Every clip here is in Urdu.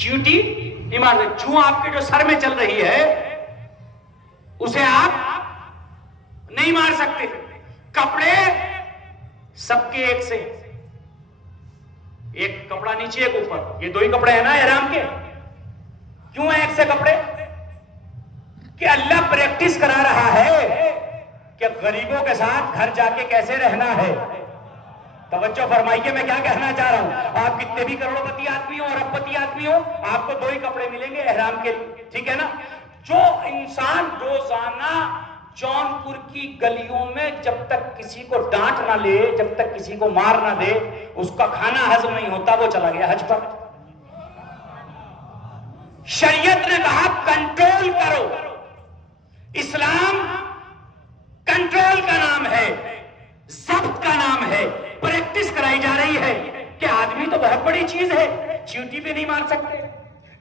چیونٹی ایمان جو آپ کے جو سر میں چل رہی ہے اسے آپ نہیں مار سکتے. کپڑے سب کے ایک سے، ایک کپڑا نیچے ایک اوپر، یہ دو ہی کپڑے ہیں نا احرام کے. کیوں ہیں ایک سے کپڑے؟ کہ اللہ پریکٹس کرا رہا ہے کہ غریبوں کے ساتھ گھر جا کے کیسے رہنا ہے. توجہ فرمائیے میں کیا کہنا چاہ رہا ہوں. آپ کتنے بھی کروڑ پتی آدمی ہو اور ارب پتی آدمی ہو، آپ کو دو ہی کپڑے ملیں گے احرام کے لیے، ٹھیک ہے نا. جو انسان روزانہ جونپور کی گلیوں میں جب تک کسی کو ڈانٹ نہ لے، جب تک کسی کو مار نہ دے، اس کا کھانا ہضم نہیں ہوتا، وہ چلا گیا حج پر. شریعت نے کہا کنٹرول کرو. اسلام کنٹرول کا نام ہے، ضبط کا نام ہے. پریکٹس کرائی جا رہی ہے کہ آدمی تو بہت بڑی چیز ہے، چیونٹی بھی نہیں مار سکتے،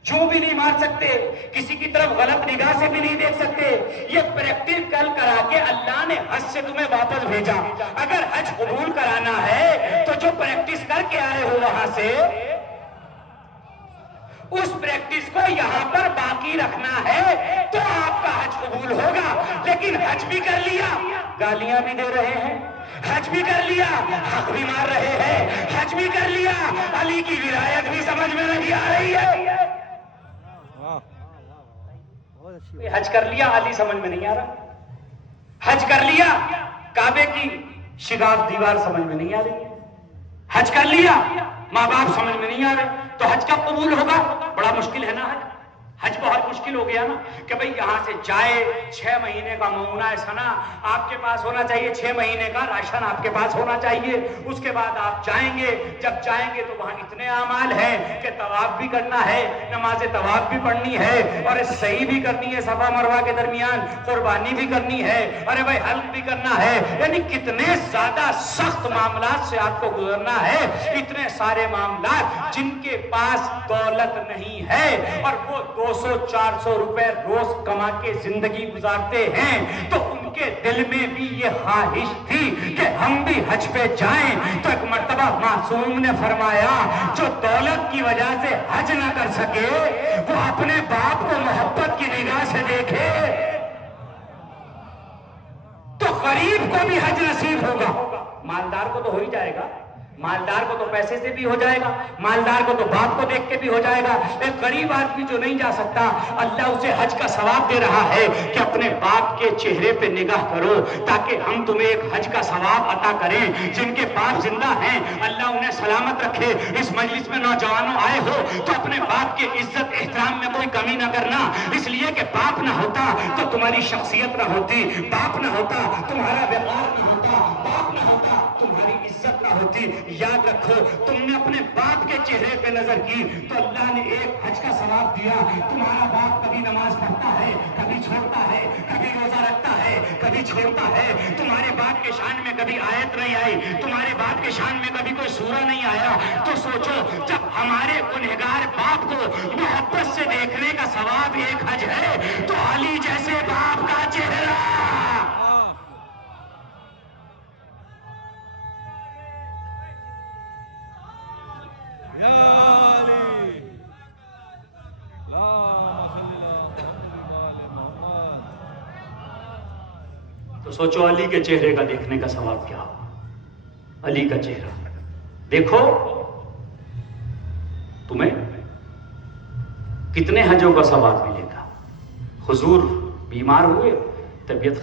جو بھی نہیں مار سکتے، کسی کی طرف غلط نگاہ سے بھی نہیں دیکھ سکتے. یہ پریکٹیکل کرا کے اللہ نے حج سے تمہیں واپس بھیجا. اگر حج قبول کرانا ہے تو جو پریکٹس کر کے آئے ہو وہاں سے، اس پریکٹس کو یہاں پر باقی رکھنا ہے تو آپ کا حج قبول ہوگا. لیکن حج بھی کر لیا، گالیاں بھی دے رہے ہیں، حج بھی کر لیا، حق بھی مار رہے ہیں، حج بھی کر لیا، علی کی ولایت بھی سمجھ میں نہیں آ رہی ہے. حج کر لیا، علی سمجھ میں نہیں آ رہا. حج کر لیا، کعبے کی شگاف دیوار سمجھ میں نہیں آ رہی. حج کر لیا، ماں باپ سمجھ میں نہیں آ رہے. تو حج کب قبول ہوگا؟ بڑا مشکل ہے نا حج. حج بہت مشکل ہو گیا نا کہ بھئی یہاں سے جائے، 6 مہینے کا معمونہ سنا آپ کے پاس ہونا چاہیے، 6 مہینے کا راشن آپ کے پاس ہونا چاہیے. اس کے بعد آپ جائیں گے، جب جائیں گے تو وہاں اتنے اعمال ہیں کہ طواف بھی کرنا ہے، نماز طواف بھی پڑھنی ہے، اور صحیح بھی کرنی ہے صفا مروہ کے درمیان، قربانی بھی کرنی ہے، ارے بھائی حلق بھی کرنا ہے. یعنی کتنے زیادہ سخت معاملات سے آپ کو گزرنا ہے. اتنے سارے معاملات جن کے پاس دولت نہیں ہے اور وہ 200-400 روپے روز کما کے زندگی گزارتے ہیں، تو ان کے دل میں بھی یہ خواہش تھی کہ ہم بھی حج پہ جائیں. تو ایک مرتبہ معصوم نے فرمایا جو دولت کی وجہ سے حج نہ کر سکے وہ اپنے باپ کو محبت کی نگاہ سے دیکھے تو غریب کو بھی حج نصیب ہوگا. مالدار کو تو ہو ہی جائے گا، مالدار کو تو پیسے سے بھی ہو جائے گا، مالدار کو تو باپ کو دیکھ کے بھی ہو جائے گا. ایک غریب آدمی جو نہیں جا سکتا، اللہ اسے حج کا ثواب دے رہا ہے کہ اپنے باپ کے چہرے پہ نگاہ کرو تاکہ ہم تمہیں ایک حج کا ثواب عطا کریں. جن کے باپ زندہ ہیں اللہ انہیں سلامت رکھے. اس مجلس میں نوجوانوں آئے ہو تو اپنے باپ کے عزت احترام میں کوئی کمی نہ کرنا، اس لیے کہ باپ نہ ہوتا تو تمہاری شخصیت نہ ہوتی، باپ نہ ہوتا تمہارا وقار نہ ہوتا، باپ نہ ہوتا تمہاری عزت نہ ہوتی. یاد رکھو تم نے اپنے باپ کے چہرے پہ نظر کی تو اللہ نے ایک حج کا ثواب دیا. تمہارا باپ کبھی نماز پڑھتا ہے، کبھی چھوڑتا ہے، کبھی روزہ رکھتا ہے، کبھی چھوڑتا ہے. تمہارے باپ کے شان میں کبھی آیت نہیں آئی، تمہارے باپ کے شان میں کبھی کوئی سورہ نہیں آیا. تو سوچو جب ہمارے گنہگار باپ کو محبت سے دیکھنے کا ثواب ایک حج ہے تو علی جیسے باپ کا چہرہ تو سوچو علی کے چہرے کا دیکھنے کا ثواب کیا ہوگا. علی کا چہرہ دیکھو، تمہیں کتنے حجوں کا ثواب ملے گا. حضور بیمار ہوئے، طبیعت